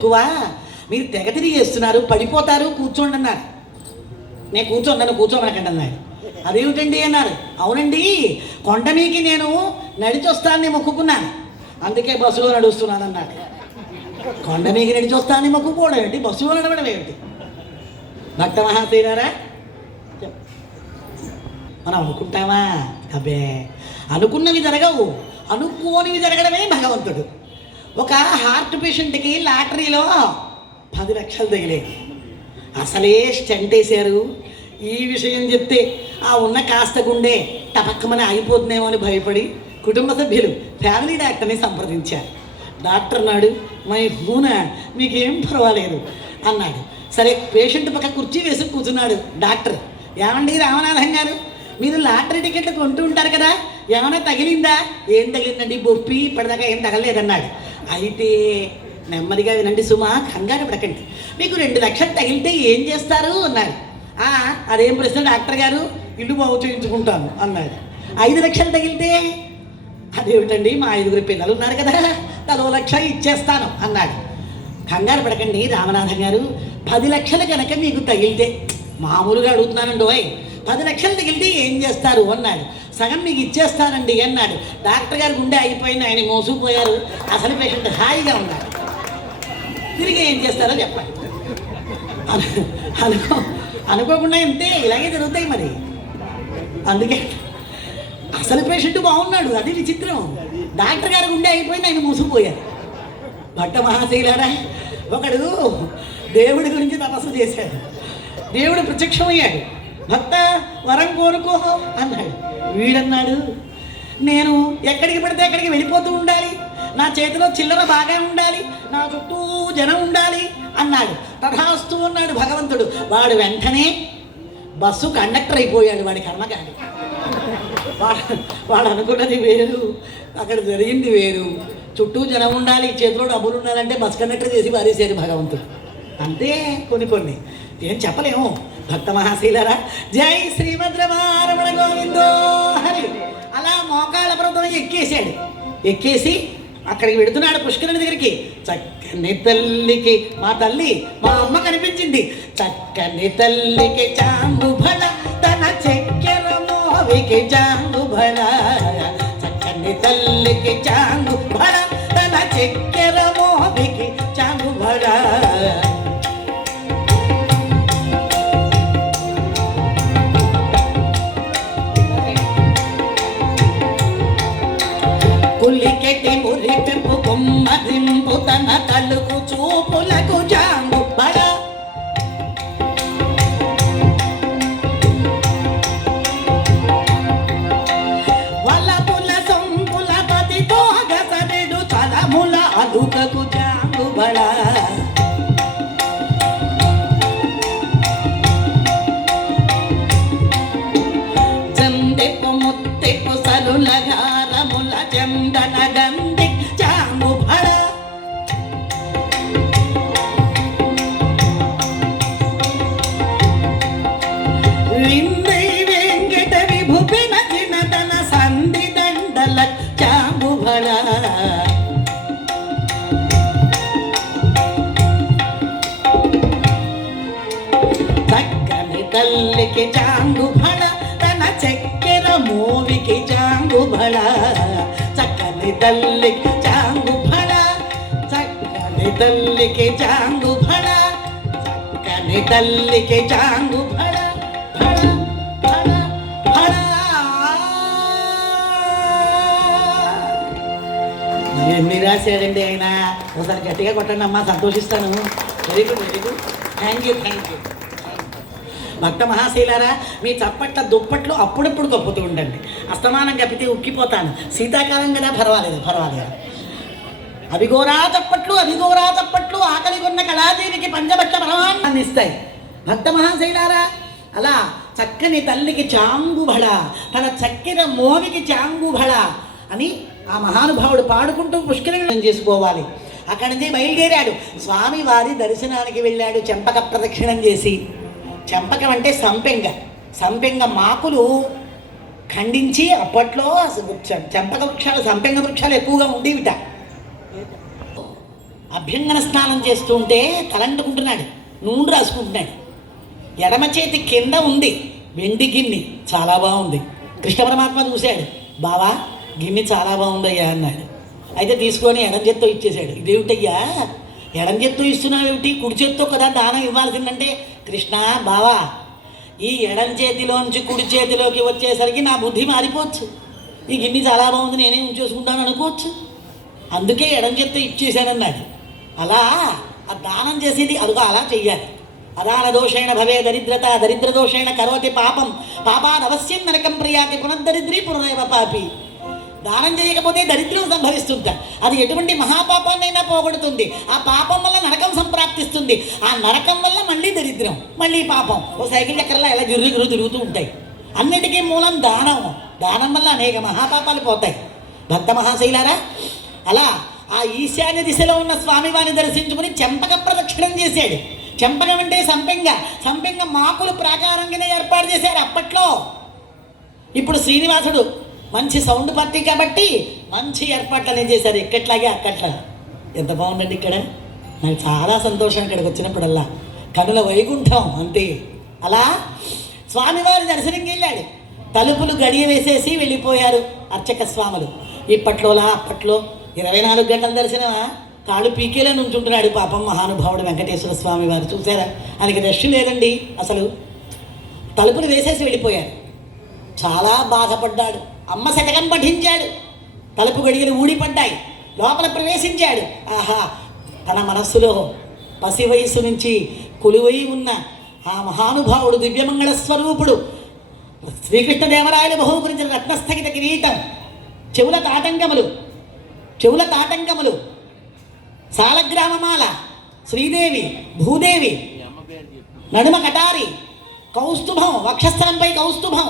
ఎక్కువ మీరు తెగ తిరిగి చేస్తున్నారు పడిపోతారు కూర్చోండి అన్నారు. నేను కూర్చోండి నన్ను కూర్చోమనకండి అన్నారు. అదేమిటండి అన్నారు? అవునండి కొండ మీకి నేను నడిచొస్తానని మొక్కుకున్నాను. అందుకే బస్సులో నడుస్తున్నాను అన్నాడు కొండ మీకి నడిచొస్తానని మొక్కుకోవడం ఏంటి? బస్సులో నడవడం ఏమిటి భక్త మహాశైలారా మనం అనుకుంటామా? అబ్బే అనుకున్నవి జరగవు అనుకోనివి జరగడమే భగవంతుడు. ఒక హార్ట్ పేషెంట్కి లాటరీలో పది లక్షలు తగిలే అసలే స్టెంట్ వేశారు. ఈ విషయం చెప్తే ఆ ఉన్న కాస్త గుండె టపక్కమని ఆగిపోతుందేమో అని భయపడి కుటుంబ సభ్యులు ఫ్యామిలీ డాక్టర్ని సంప్రదించారు. డాక్టర్ అన్నాడు మై హూన మీకేం పర్వాలేదు అన్నాడు. సరే పేషెంట్ పక్క కుర్చీ వేసి కూర్చున్నాడు డాక్టర్. ఏమండి రామనాథం గారు మీరు లాటరీ టికెట్లు కొంటూ ఉంటారు కదా ఏమైనా తగిలిందా? ఏం తగిలిందండి? బొప్పి ఇప్పటిదాకా ఏం తగలేదన్నాడు అయితే నెమ్మదిగా వినండి సుమా కంగారు పడకండి. మీకు రెండు లక్షలు తగిలితే ఏం చేస్తారు? అన్నారు. అదేం ప్రశ్న డాక్టర్ గారు? ఇల్లు బాగు చేయించుకుంటాను అన్నారు. ఐదు లక్షలు తగిలితే? అదేమిటండి మా ఐదుగురు పిల్లలు ఉన్నారు కదా తలో లక్ష ఇచ్చేస్తాను అన్నాడు. కంగారు పడకండి రామనాథం గారు పది లక్షలు కనుక మీకు తగిలితే మామూలుగా అడుగుతున్నానండి ఓయ్ పది లక్షలు తగిలితే ఏం చేస్తారు? అన్నాడు. సగం మీకు ఇచ్చేస్తానండి అన్నాడు. డాక్టర్ గారు గుండె అయిపోయింది ఆయన మోసుకుపోయారు. అసలు పేషెంట్ హాయిగా ఉన్నాడు. తిరిగి ఏం చేస్తారో చెప్పండి. అనుకో అనుకోకుండా ఇంతే ఇలాగే జరుగుతాయి మరి. అందుకే అసలు పేషెంట్ బాగున్నాడు అది విచిత్రం. డాక్టర్ గారు గుండె అయిపోయింది ఆయన మూసుకుపోయారు. భట్ట మహాశైలారా ఒకడు దేవుడి గురించి తపస్సు చేశాడు. దేవుడు ప్రత్యక్షమయ్యాడు. భర్త వరం కోరుకో అన్నాడు. వీడన్నాడు నేను ఎక్కడికి పడితే ఎక్కడికి వెళ్ళిపోతూ ఉండాలి. నా చేతిలో చిల్లర బాగా ఉండాలి. నా చుట్టూ జనం ఉండాలి అన్నాడు. తథాస్తు అన్నాడు భగవంతుడు. వాడు వెంటనే బస్సు కండక్టర్ అయిపోయాడు వాడి కర్మకాడి. వాడు వాడు అనుకున్నది వేరు. అక్కడ జరిగింది వేరు. చుట్టూ జనం ఉండాలి చేతిలో డబ్బులు ఉండాలంటే బస్ కండక్టర్ చేసి పారేశారు భగవంతుడు. అంతే కొన్ని కొన్ని. ఏం చెప్పలేము. భక్త మహాశీలరా జై శ్రీమద్రమారమణ గోవిందో హరి. అలా మోకాళ్ళ పర్వతం ఎక్కేసాడు ఎక్కేసి అక్కడికి వెడుతున్నాడు పుష్కరుని దగ్గరికి. చక్కని తల్లికి మా తల్లి మా అమ్మ కనిపించింది. చక్కని తల్లికి చాంగు భళ తన చక్కెర మోవికి చాంగు భళ చక్కని తల్లికి చాంగు భళ తన చక్కెర కులికెటి మురిపింపు కుమ్మరింపు తన తలుపు చూపులకు జాము బడ వలపుల సొంపుల పతితో గసరెడు తలముల అలుకకు జాము బడా తల్లికి చాంగు భళ తన చెక్కెర మూవికి చాంగు భళ. చక్కని తల్లికి చాంగు భళ చక్కని తల్లికి చాంగు భళ చక్కని తల్లికి చాంగు భళ మీరు భళ రాశాడండి ఆయన? ఒకసారి గట్టిగా కొట్టండి అమ్మా సంతోషిస్తాను. Very good very good thank you thank you భక్త మహాశీలారా మీ చప్పట్ల దుప్పట్లు అప్పుడప్పుడు కప్పుతూ ఉండండి. అస్తమానం కప్పితే ఉక్కిపోతాను. శీతాకాలం కదా పర్వాలేదు పర్వాలేదు. అవిగోరా చప్పట్లు అవిగోరా చప్పట్లు ఆకలి కొన్న కళాదేవికి పంచబట్ల పరమాన్ని ఇస్తాయి భక్త మహాశైలారా అలా చక్కని తల్లికి చాంగుబళ తన చక్కెర మోవికి చాంగుబళ అని ఆ మహానుభావుడు పాడుకుంటూ పుష్కరం చేసుకోవాలి. అక్కడి నుంచి బయలుదేరాడు. స్వామి వారి దర్శనానికి వెళ్ళాడు చెంపక ప్రదక్షిణం చేసి. చెంపకం అంటే సంపెంగ. సంపెంగ మాకులు ఖండించి అప్పట్లో చెంపక వృక్షాలు సంపెంగ వృక్షాలు ఎక్కువగా ఉండేవిట. అభ్యంగన స్నానం చేస్తుంటే తలంటుకుంటున్నాడు నూనె రాసుకుంటున్నాడు. ఎడమ చేతి కింద ఉంది వెండి గిన్నె చాలా బాగుంది. కృష్ణ పరమాత్మ చూశాడు బావా గిన్నె చాలా బాగుందయ్యా అన్నాడు. అయితే తీసుకొని ఎడం చేత్తో ఇచ్చేశాడు ఇదేమిటయ్యా? ఎడం చేత్తో ఇస్తున్నావేమిటి? కుడి చేత్తో కదా దానం ఇవ్వాల్సిందంటే కృష్ణ బావా ఈ ఎడం చేతిలోంచి కుడి చేతిలోకి వచ్చేసరికి నా బుద్ధి మారిపోవచ్చు. ఈ గిన్నె చాలా బాగుంది నేనే ఉంచేసుకుంటాను అనుకోవచ్చు. అందుకే ఎడం చేత్తో ఇచ్చేశానన్నాడు అలా ఆ దానం చేసేది అదిగో అలా చెయ్యాలి. అదాన దోషేణ భవే దరిద్రత దరిద్ర దోషేణ కరోతి పాపం పాపాదవశ్యం నరకం ప్రియాతి పునర్దరిద్రి పునరేవ పాపి. దానం చేయకపోతే దరిద్రం సంభవిస్తుంది అది ఎటువంటి మహాపాపాన్నైనా పోగొడుతుంది. ఆ పాపం వల్ల నరకం సంప్రాప్తిస్తుంది. ఆ నరకం వల్ల మళ్ళీ దరిద్రం మళ్ళీ పాపం. ఓ సైకిల్ చక్రంలో ఎలా గిర్రు తిరుగుతూ ఉంటాయి. అన్నిటికీ మూలం దానం. దానం వల్ల అనేక మహాపాపాలు పోతాయి. భక్త మహాశైలారా అలా ఆ ఈశాన్య దిశలో ఉన్న స్వామివారిని దర్శించుకుని చెంపక ప్రదక్షిణం చేశాడు. చెంపకం అంటే సంపెంగ. సంపెంగ మాకులు ప్రాకారం కింద ఏర్పాటు చేశారు అప్పట్లో. ఇప్పుడు శ్రీనివాసుడు మంచి సౌండ్ పార్టీ కాబట్టి మంచి ఏర్పాట్లు ఏర్పాట్లనే చేశారు. ఎక్కట్లాగే అక్కట్లా. ఎంత బాగుందండి ఇక్కడ? నాకు చాలా సంతోషం ఇక్కడికి వచ్చినప్పుడల్లా. కనుల వైకుంఠం అంతే. అలా స్వామివారి దర్శనంకి వెళ్ళాడు తలుపులు గడియ వేసేసి వెళ్ళిపోయారు అర్చక స్వాములు. ఇప్పట్లోలా అప్పట్లో ఇరవై నాలుగు గంటల దర్శనమా? కాళ్ళు పీకేలా నుంచుంటున్నాడు పాపం మహానుభావుడు వెంకటేశ్వర స్వామి వారు. చూసారా ఆయనకి రెస్ట్ లేదండి అసలు. తలుపులు వేసేసి వెళ్ళిపోయారు. చాలా బాధపడ్డాడు. అమ్మ శతకం పఠించాడు. తలుపు గడియలు ఊడిపడ్డాయి. లోపల ప్రవేశించాడు. ఆహా తన మనస్సులో పసి వయస్సు నుంచి కొలువై ఉన్న ఆ మహానుభావుడు దివ్యమంగళ స్వరూపుడు శ్రీకృష్ణదేవరాయల బహుకరించిన రత్నస్థగిత కిరీటం చెవుల తాటంకములు చెవుల తాటంకములు సాలగ్రామమాల శ్రీదేవి భూదేవి నడుమ కటారి కౌస్తుభం వక్షస్థలంపై కౌస్తుభం